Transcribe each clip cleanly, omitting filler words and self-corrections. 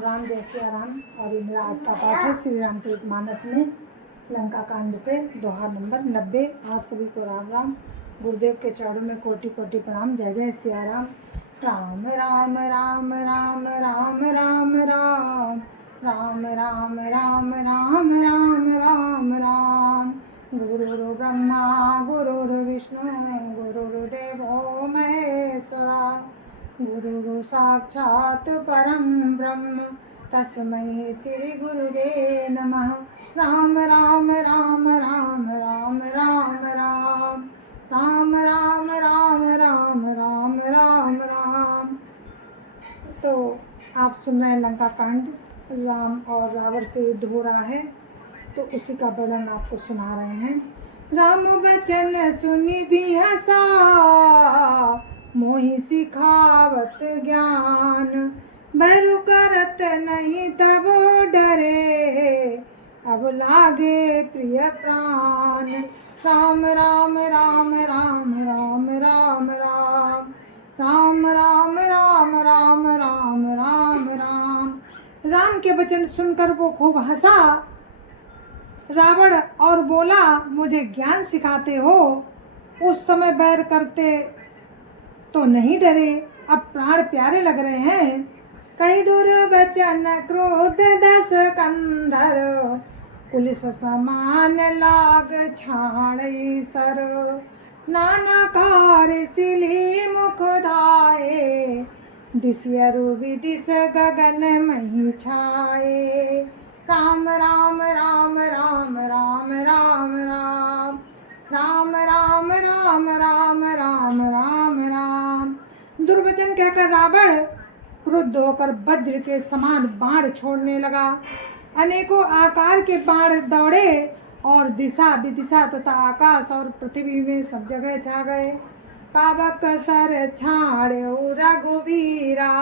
राम जय सिया राम। और ये मेरा आज का पाठ है श्री रामचरितमानस में लंका कांड से दोहा नंबर 90। आप सभी को राम राम। गुरुदेव के चरणों में कोटि कोटि प्रणाम। जय जय सिया राम। राम राम राम राम राम राम राम राम राम राम राम राम राम राम। गुरुर् ब्रह्मा गुरुर्विष्णु गुरुर्देवो महेश्वरा गुरु साक्षात् परं ब्रह्म तस्मै श्री गुरुवे नमः। राम राम राम राम राम राम राम राम राम राम राम राम राम राम। तो आप सुन रहे हैं लंका कांड, राम और रावण से युद्ध हो रहा है, तो उसी का वर्णन आपको सुना रहे हैं। राम बचन सुनि भी हंसा मोहि सिखावत ज्ञान, बैरु करत नहीं तब डरे अब लागे प्रिय प्राण। राम राम राम राम राम राम राम राम राम राम राम राम राम राम। राम के वचन सुनकर वो खूब हंसा रावण और बोला, मुझे ज्ञान सिखाते हो, उस समय बैर करते तो नहीं डरे, अब प्राण प्यारे लग रहे हैं। कई दूर बचन क्रोध दस कंधर, पुलिस समान लाग छाड़ई सर। नाना कार सिली मुख धाये, दिसियरु विदिश गगन मही छाए। राम राम राम राम राम राम राम राम राम राम राम राम राम राम। दुर्वचन कहकर रावण क्रुद्ध होकर वज्र के समान बाण छोड़ने लगा। अनेकों आकार के बाण दौड़े और दिशा विदिशा तथा आकाश और पृथ्वी में सब जगह छा गए। पावक सर छाड़े रघुवीरा,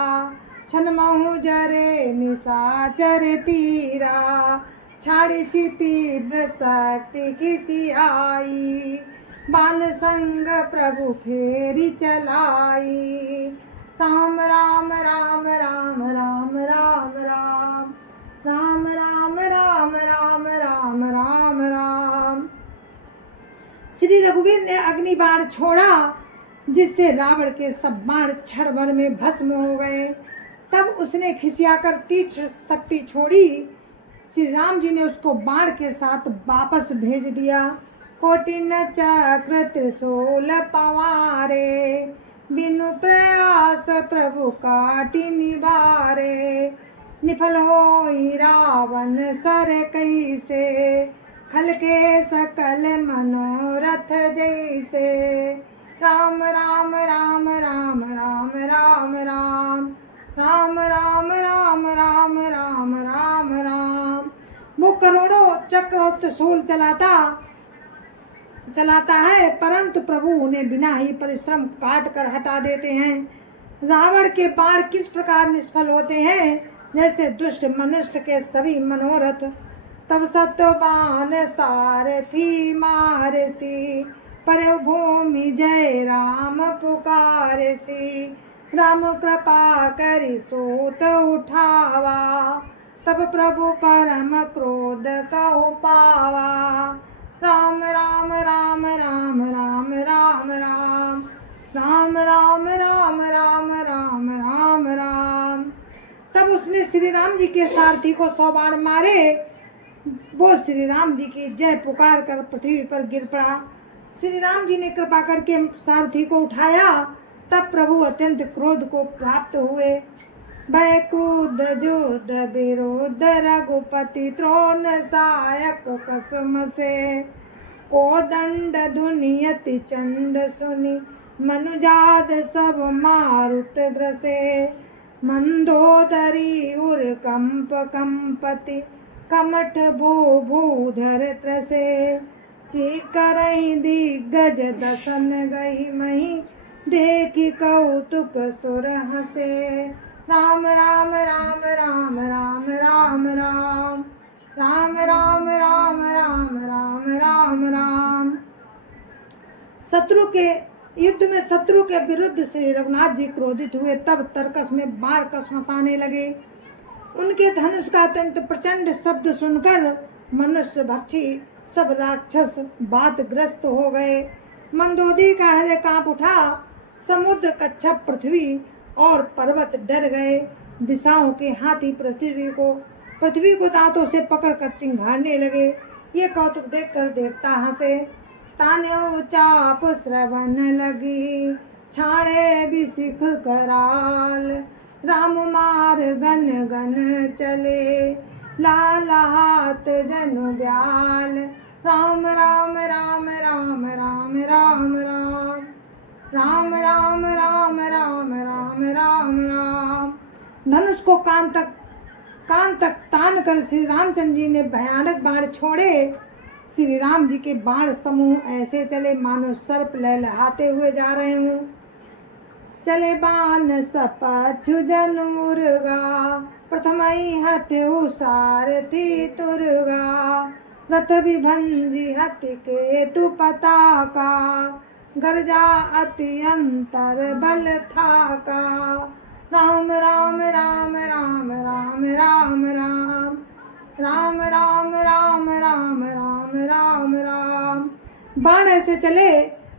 छन महु जरे निशाचर तीरा। छाड़ी सी तीव्र शक्ति किसी आई, बाण संग प्रभु फेरी चलाई। राम राम राम राम राम राम राम राम राम राम राम राम राम राम। श्री रघुवीर ने अग्नि बाण छोड़ा, जिससे रावण के सब बाण क्षण भर में भस्म हो गए। तब उसने खिसियाकर तीक्ष्ण शक्ति छोड़ी। श्री राम जी ने उसको बाण के साथ वापस भेज दिया। कोटिन चक्र त्रिशूल पवारे, बिनु प्रयास प्रभु काटि निवारे। निफल होई रावण सर कैसे, खल के सकल मनोरथ जैसे। राम राम राम राम राम राम राम राम राम राम राम राम राम राम। वो करोड़ों चक्र त्रिशूल चलाता है, परंतु प्रभु उन्हें बिना ही परिश्रम काट कर हटा देते हैं। रावण के बाण किस प्रकार निष्फल होते हैं, जैसे दुष्ट मनुष्य के सभी मनोरथ। तब सत्यवान सारथी मारसी, पर भूमि जय राम पुकारसी। राम कृपा करि सोत उठावा, तब प्रभु परम क्रोध कहु पावा। राम राम राम राम राम राम राम राम राम राम राम राम राम राम। तब उसने श्री राम जी के सारथी को 100 बाण मारे। वो श्री राम जी की जय पुकार कर पृथ्वी पर गिर पड़ा। श्री राम जी ने कृपा करके सारथी को उठाया। तब प्रभु अत्यंत क्रोध को प्राप्त हुए। भय क्रोध जोध विरोध रघुपति, त्रोण सायक कसम से। को दंड धुनियति चंड सुनि, मनुजाद सब मारुत ग्रसे। मंदोदरी उर कंप कंपति, कमठ भू भूधर त्रसे। चीकरहि दिग्गज दसन गई मही, देखी कौतुक सुर हसे। राम राम राम राम राम राम राम राम राम राम राम राम राम राम। शत्रु के युद्ध में शत्रु के विरुद्ध श्री रघुनाथ जी क्रोधित हुए। तब तरकस में बाण कसमसाने लगे। उनके धनुष का अत्यंत प्रचंड शब्द सुनकर मनुष्य भक्षी सब राक्षस बादग्रस्त हो गए। मंदोदरी का हृदय कांप उठा। समुद्र, कच्छप, पृथ्वी और पर्वत डर गए। दिशाओं के हाथी पृथ्वी को दांतों से पकड़कर चिंघाड़ने लगे। ये कौतुक देखकर देवता हंसे। ताने चाप श्रवण लगी, छाड़े बिसिख कराल। राम मार गन गन चले, लालाहात जनु ब्याल। राम राम राम राम राम राम राम राम राम राम राम राम राम राम। धनुष को कान तक तान कर श्री रामचंद्र जी ने भयानक बाण छोड़े। श्री राम जी के बाण समूह ऐसे चले मानो सर्प लहलहाते हुए जा रहे हों। चले बाण सपछु जनुर्गा, प्रथमई हत्यु सारथी तुर्गा। रथ विभंजी हति केतु पताका, गर्जा अत्यंतर बल थाका। राम राम राम राम राम राम राम राम राम राम राम राम राम राम। बाण ऐसे चले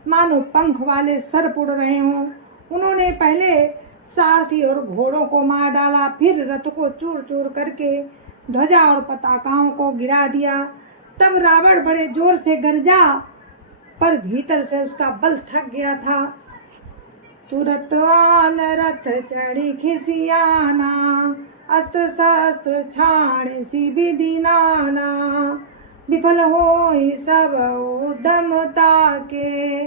मानो पंख वाले सर्प उड़ रहे हों। उन्होंने पहले सारथी और घोड़ों को मार डाला, फिर रथ को चूर चूर करके ध्वजा और पताकाओं को गिरा दिया। तब रावण बड़े जोर से गरजा, पर भीतर से उसका बल थक गया था। तुरत आन रथ चढ़ी खिसियाना, अस्त्र शस्त्र छाड़े सी विधिनाना। विफल होई सब उद्यम ताके,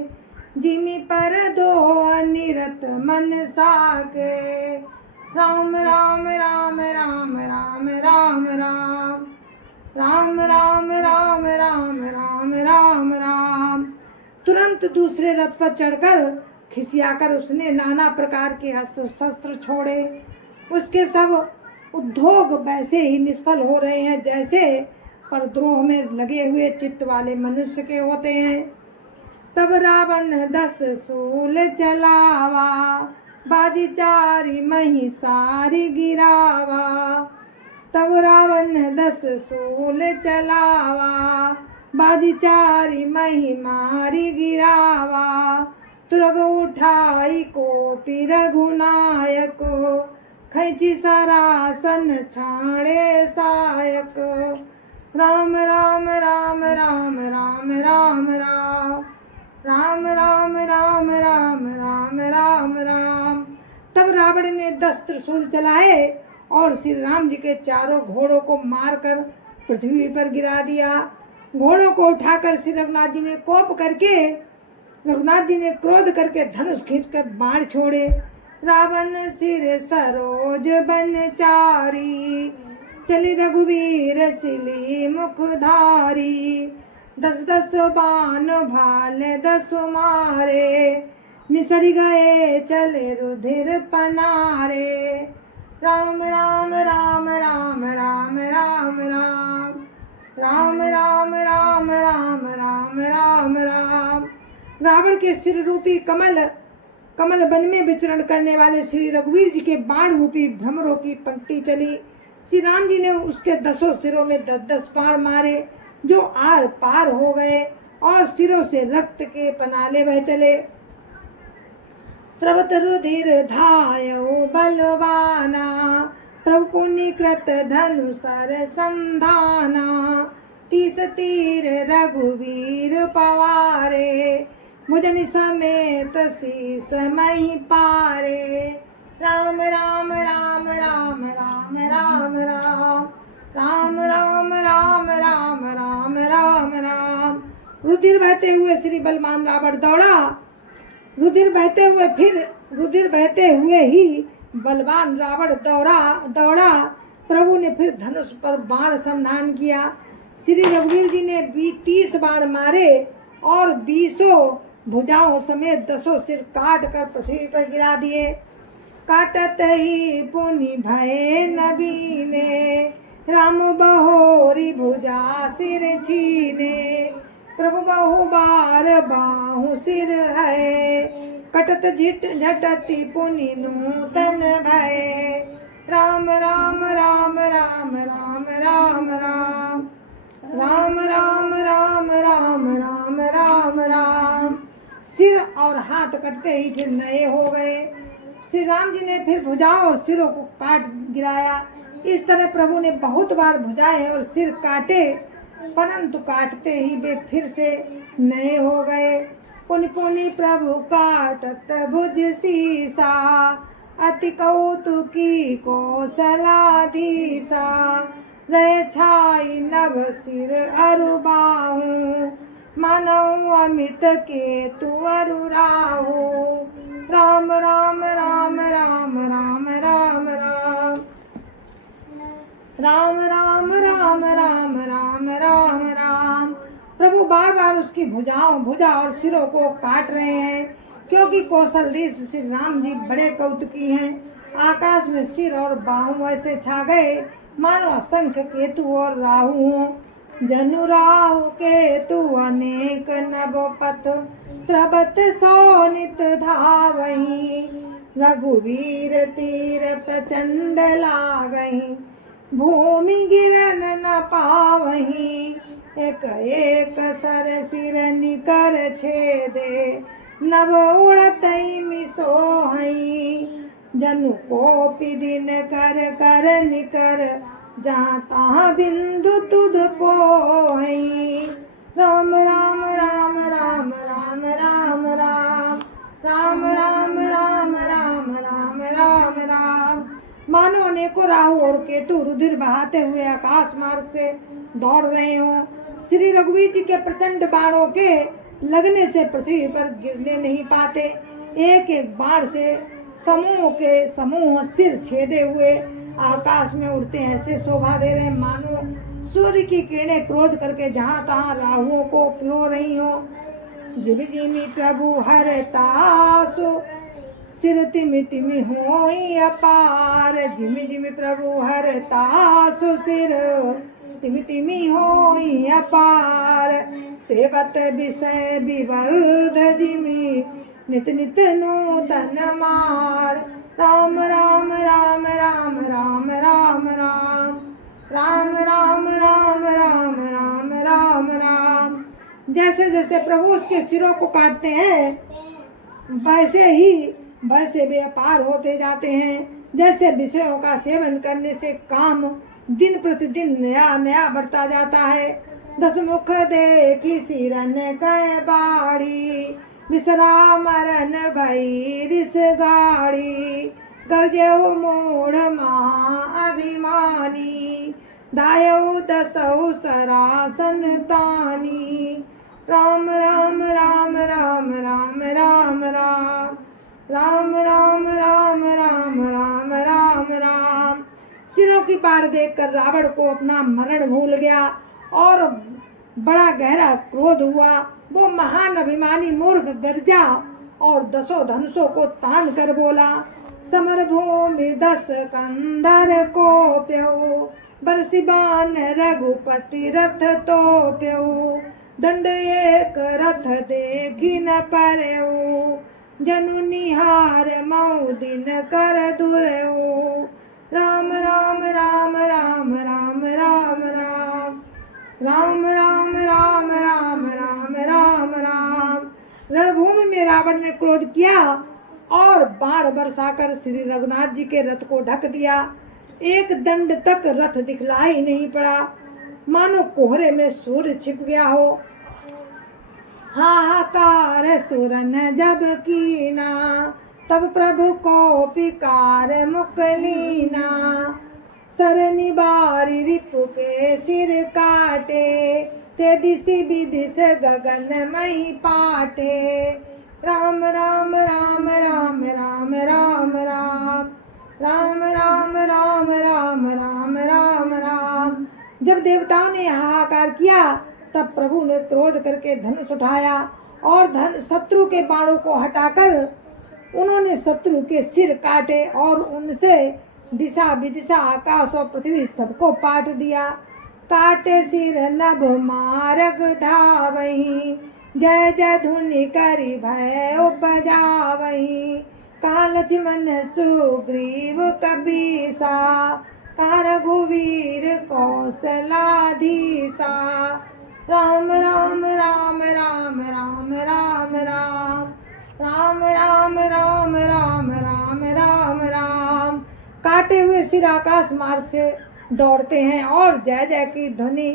जिमि पर दो अनिरत मन साके। राम राम राम राम राम राम राम राम राम राम राम राम राम राम। तुरंत दूसरे रथ पर चढ़कर खिसियाकर उसने नाना प्रकार के अस्त्र शस्त्र छोड़े। उसके सब उद्योग वैसे ही निष्फल हो रहे हैं जैसे परद्रोह में लगे हुए चित्त वाले मनुष्य के होते हैं। तब रावण 10 सूल चलावा, बाजी चारी मही सारी गिरावा। तब रावण 10 सूल चलावा, बाजी चारी मही मारी गिरावा। तुरग उठाई कोपी रघुनायक, खैची सरासन छाड़े सायक। राम राम राम राम राम राम राम राम राम राम राम राम राम राम। तब रावण ने 10 त्रिशूल चलाए और श्री राम जी के चारों घोड़ों को मारकर पृथ्वी पर गिरा दिया। घोड़ों को उठाकर श्री रघुनाथ जी ने क्रोध करके धनुष खींचकर बाण छोड़े। रावण सिर सरोज बनचारी, चली रघुवीर सिली मुखधारी। 10 बाण भाले 10 मारे, निसर गए चले रुधिर पनारे। राम राम राम राम राम राम राम राम राम राम राम राम राम राम। रावण के सिर रूपी कमल वन में विचरण करने वाले श्री रघुवीर जी के बाण रूपी भ्रमरों की पंक्ति चली। श्री राम जी ने उसके 10 सिरों में 10 बाण मारे, जो आर पार हो गए और सिरों से रक्त के पनाले बह चले। स्रवत रुधिर धायो बलवाना, प्रभु पुण्य कृत धनुसर संधाना। 30 तीर रघुवीर पवारे, मुजनि समेत शीस मही पारे। राम राम राम राम राम राम राम राम राम राम राम राम राम राम। रुधिर बहते हुए श्री बलवान रावण दौड़ा। रुधिर बहते हुए ही बलवान रावण दौड़ा। प्रभु ने फिर धनुष पर बाण संधान किया। श्री रघुवीर जी ने 30 बाण मारे और 20 भुजाओं समेत 10 सिर काट कर पृथ्वी पर गिरा दिए। काटत ही पुनि भय नबीने, राम बहोरी भुजा सिर छीने। प्रभु बहु बार बाहु सिर है, कटत झटति पुनि नूतन भय। राम राम राम दांत कटते ही फिर नए हो गए। श्री राम जी ने फिर भुजाओं और सिरों को काट गिराया। इस तरह प्रभु ने बहुत बार भुजाएं और सिर काटे, परंतु काटते ही वे फिर से नए हो गए। पुनि पुनि प्रभु काटत भुज सीसा, अति कौतुकी कौशलाधीसा। रहे छाई नभ सिर अरु बाहु, मानव अमित केतु अरु राहु। राम राम राम राम राम राम राम राम राम राम राम राम राम राम। प्रभु बार बार उसकी भुजा और सिरों को काट रहे हैं, क्योंकि कौशलधीश श्री राम जी बड़े कौतुकी हैं। आकाश में सिर और बाहु ऐसे छा गए मानो असंख्य केतु और राहु हों। जनु राहु केतु अनेक नवपथ, स्रवत सोनित धावहीं। रघुवीर तीर प्रचंड लागहीं, भूमि गिरन न पावहीं। एक एक सर सिर निकर छेदे, नभ उड़तई मिसोहई। जनु कोपि दिन कर कर निकर, जहाँ तहाँ बिंदु तुध पोहई। राम राम राम राम राम राम राम राम राम राम राम राम राम राम। मानो अनेकों राहु और केतु रुधिर बहाते हुए आकाश मार्ग से दौड़ रहे हों। श्री रघुवीर जी के प्रचंड बाणों के लगने से पृथ्वी पर गिरने नहीं पाते। एक एक बाण से समूह के समूह सिर छेदे हुए आकाश में उड़ते हैं, ऐसे शोभा दे रहे मानो सूर्य की किरणें क्रोध करके जहाँ तहाँ राहुओं को पिरो रही हो। जिमि जिमि प्रभु हरतासु, सिर तिमि तिमि होई अपार। जिमि जिमि प्रभु हरतासु, सिर तिमि तिमि होई अपार। सेवत विषय विवर्ध जिमि, नित नित नूतन मार। राम राम राम राम राम राम राम राम राम राम राम राम राम राम। जैसे जैसे प्रभु उसके सिरों को काटते हैं, वैसे वे अपार होते जाते हैं। जैसे विषयों का सेवन करने से काम दिन प्रतिदिन नया नया बढ़ता जाता है। 10 मुख देखी सिरन कह बाड़ी, विसरा मरण भई रिस गाड़ी। गर्जहु मूढ़ महा अभिमानी, दायऊ दसऊ सरासन तानी। राम राम राम राम राम राम राम राम राम राम राम राम राम राम। सिरों की बाढ़ देखकर रावण को अपना मरण भूल गया और बड़ा गहरा क्रोध हुआ। वो महान अभिमानी मूर्ख गर्जा और 10 धनुषों को तान कर बोला। समर भूमि 10 कंधर को प्यो, बरसिबान रघुपति रथ तो प्यो। दंड एक रथ देखी न परऊ, जनु निहार मऊ दिन कर दुरऊ। राम राम राम राम राम राम राम राम राम राम राम राम राम राम। रणभूमि में रावण ने क्रोध किया और बाण बरसाकर श्री रघुनाथ जी के रथ को ढक दिया। एक दंड तक रथ दिखलाई नहीं पड़ा, मानो कोहरे में सूर्य छिप गया हो। हाहाकार सुरन जब कीना, तब प्रभु को पिकार मुकलीना। सरनी बारी रिपु के सिर काटे, ते दिशि विदिश गगन मही पाटे। राम राम राम राम राम राम राम राम राम राम राम राम राम राम। जब देवताओं ने हाहाकार किया, तब प्रभु ने क्रोध करके धनुष उठाया और शत्रु के बाणों को हटाकर उन्होंने शत्रु के सिर काटे और उनसे दिशा विदिशा आकाश और पृथ्वी सबको पाट दिया। काटे सिर नभ मारग धावहीं, जय जय धुनि करि भय उपजावहीं। कहा लक्ष्मण सुग्रीव कबीसा, कहा रघुवीर कौशलाधीसा। राम राम राम राम राम राम राम राम राम राम राम राम राम राम। काटे हुए सिर आकाश मार्ग से दौड़ते हैं और जय जय की ध्वनि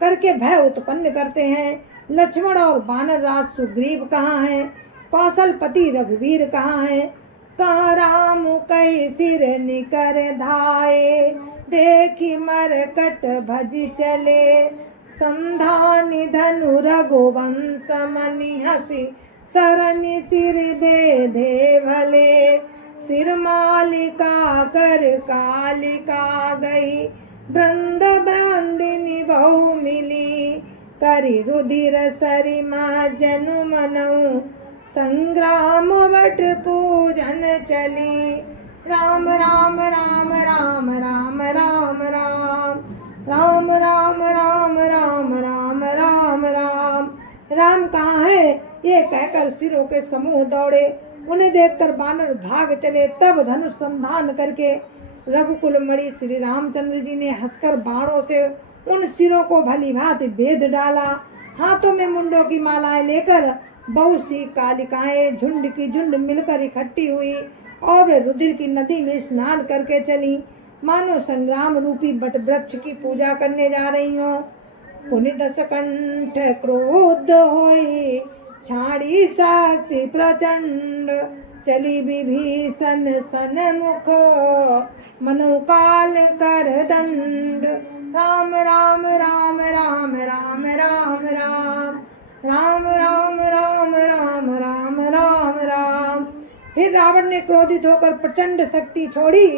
करके भय उत्पन्न करते हैं। लक्ष्मण और वानर राज सुग्रीव कहाँ हैं? कौशलपति रघुवीर कहाँ हैं? कहाँ राम कई सिर निकर धाये, देखी मरकट भजी चले। संधानी धनु रघुवंश मनि हसी, सरनि सिर बेधे भले। सिर मालिका कर कालिका गई, वृंद ब्रांदिनी बहु मिली। करि रुधिर सरिमा जनु मनऊ, संग्राम वट पूजन चली। राम राम राम राम राम राम राम राम राम राम राम राम राम राम। राम कहाँ है ये कहकर सिरों के समूह दौड़े। उन्हें देखकर बानर भाग चले। तब धनुष संधान करके रघुकुल मणि श्री रामचंद्र जी ने हंसकर बाणों से उन सिरों को भली भांति भेद डाला। हाथों में मुंडों की मालाएं लेकर बहुत सी कालिकाएं झुंड की झुंड मिलकर इकट्ठी हुई और रुधिर की नदी में स्नान करके चली, मानो संग्राम रूपी बट वृक्ष की पूजा करने जा रही हो। पुनि दस कंठ क्रोध होई, छाड़ी शक्ति प्रचंड। चली विभीषण सन्मुख, मनु काल कर दंड। राम राम राम राम राम राम राम राम राम राम राम राम राम राम। फिर रावण ने क्रोधित होकर प्रचंड शक्ति छोड़ी।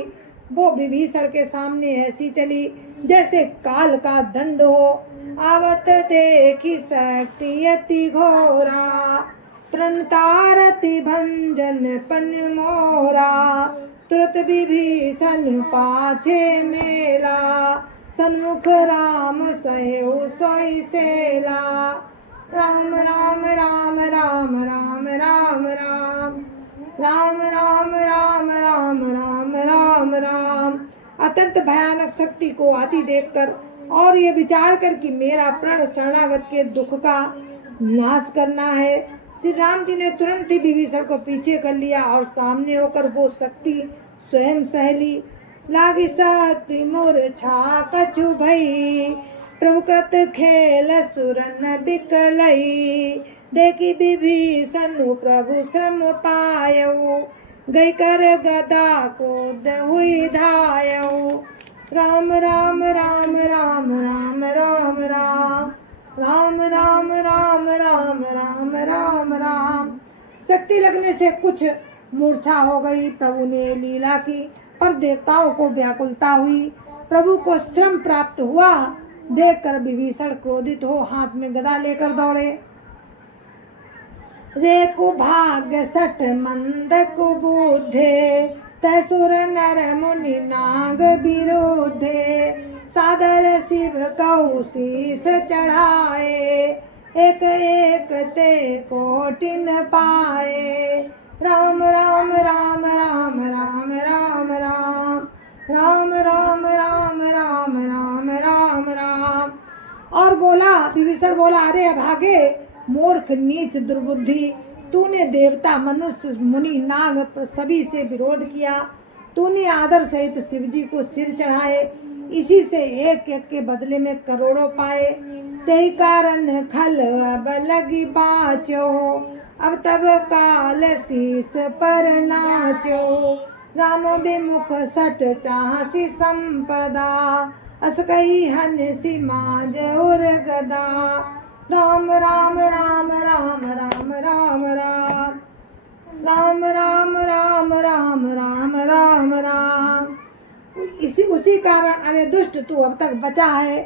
वो विभीषण के सामने ऐसी चली जैसे काल का दंड हो। आवत देखी शक्ति अति घोरा, प्रणतारति भंजन पन मोरा। तुरत विभीषण पाछे मेला, सन्मुख राम सहु सोई सेला। राम राम राम राम राम राम राम राम राम राम राम राम राम राम। अत्यंत भयानक शक्ति को आती देखकर और ये विचार कर कि मेरा प्रण शरणागत के दुख का नाश करना है, श्री राम जी ने तुरंत ही विभीषण को पीछे कर लिया और सामने होकर वो शक्ति स्वयं सह ली। लागी शक्ति मूर्छा कछु भई, प्रभु कृत खेल सुरन बिकलई। देखी विभीषण प्रभु श्रम पायऊ, गई कर गदा क्रोध हुई धायऊ। राम राम राम राम राम राम राम राम राम राम राम राम राम राम। शक्ति लगने से कुछ मूर्छा हो गई। प्रभु ने लीला की पर देवताओं को व्याकुलता हुई। प्रभु को श्रम प्राप्त हुआ देखकर विभीषण क्रोधित हो हाथ में गदा लेकर दौड़े। रे कुभाग्य सठ मंद कुबुद्धे, तैसुर नर मुनि नाग विरोधे। सादर शिव कौ शीस चढ़ाए, एक एक ते कोटिन पाए। राम राम राम राम राम राम राम राम राम राम राम राम राम राम। और बोला, विभीषण बोला, अरे अभागे मूर्ख नीच दुर्बुद्धि, तूने देवता मनुष्य मुनि नाग सभी से विरोध किया। तूने आदर सहित शिवजी को सिर चढ़ाए, इसी से एक एक के बदले में करोड़ों पाए। तेहि कारण खल अब लगी बाचो, अब तब काल शीस पर नाचो। राम विमुख सट चाहसी संपदा, अस कही हंसी माज उर गदा। राम राम राम राम राम राम राम राम राम राम राम राम राम राम। उसी कारण अरे दुष्ट तू अब तक बचा है,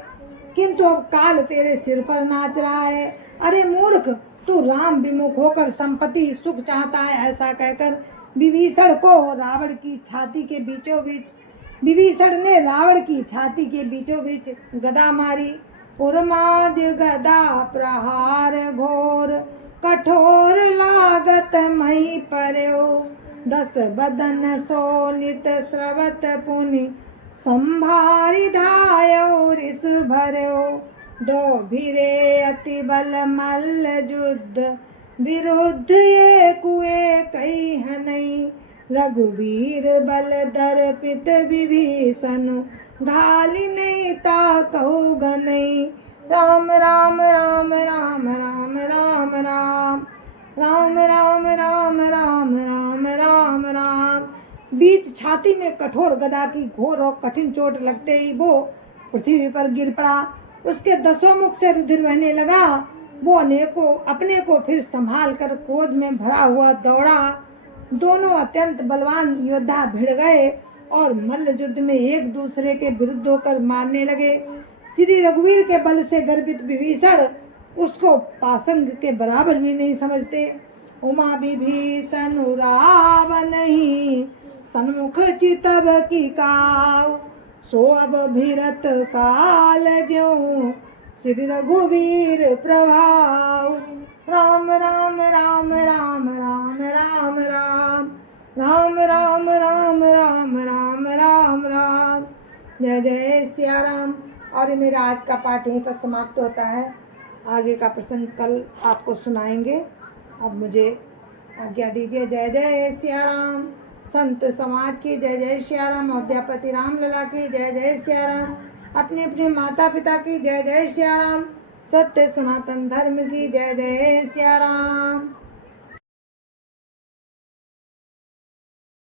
किंतु अब काल तेरे सिर पर नाच रहा है। अरे मूर्ख, तू राम विमुख होकर संपत्ति सुख चाहता है। ऐसा कहकर विभीषण को रावण की छाती के बीचों बीच विभीषण ने रावण की छाती के बीचों बीच गदा मारी। उर्माज गदा प्रहार घोर, कठोर लागत मही पर्यो। दस बदन सोनित स्रवत पुनि, संभारी धायो रिस भर्यो। दो भिरे अति बल मल्ल युद्ध, विरुद्ध ये कुए कई है नहीं, रघुवीर बल दर्पित विभीषण, घाली नहीं ता कहूँगा नहीं। राम राम राम राम राम राम राम राम राम राम राम राम राम राम। बीच छाती में कठोर गदा की घोर और कठिन चोट लगते ही वो पृथ्वी पर गिर पड़ा। उसके दसों मुख से रुधिर बहने लगा। वो अपने को फिर संभाल कर क्रोध में भरा हुआ दौड़ा। दोनों अत्यंत बलवान योद्धा भिड़ गए और मल्ल युद्ध में एक दूसरे के विरुद्ध होकर मारने लगे। श्री रघुवीर के बल से गर्वित विभीषण उसको पासंग के बराबर भी नहीं समझते। उमा विभीषण रावण ही सन्मुख चितब की काव, सो अब भीरत काल ज्यों श्री रघुवीर प्रभाव। राम राम राम राम राम राम राम राम राम राम राम राम राम राम। जय जय सिया राम। और मेरा आज का पाठ यहीं पर समाप्त होता है। आगे का प्रसंग कल आपको सुनाएंगे। अब मुझे आज्ञा दीजिए। जय जय सिया राम। संत समाज की जय जय सिया राम। अयोध्यापति राम लला की जय जय सिया राम। अपने अपने माता पिता की जय जय सिया राम। सत्य सनातन धर्म की जय जय सिया राम।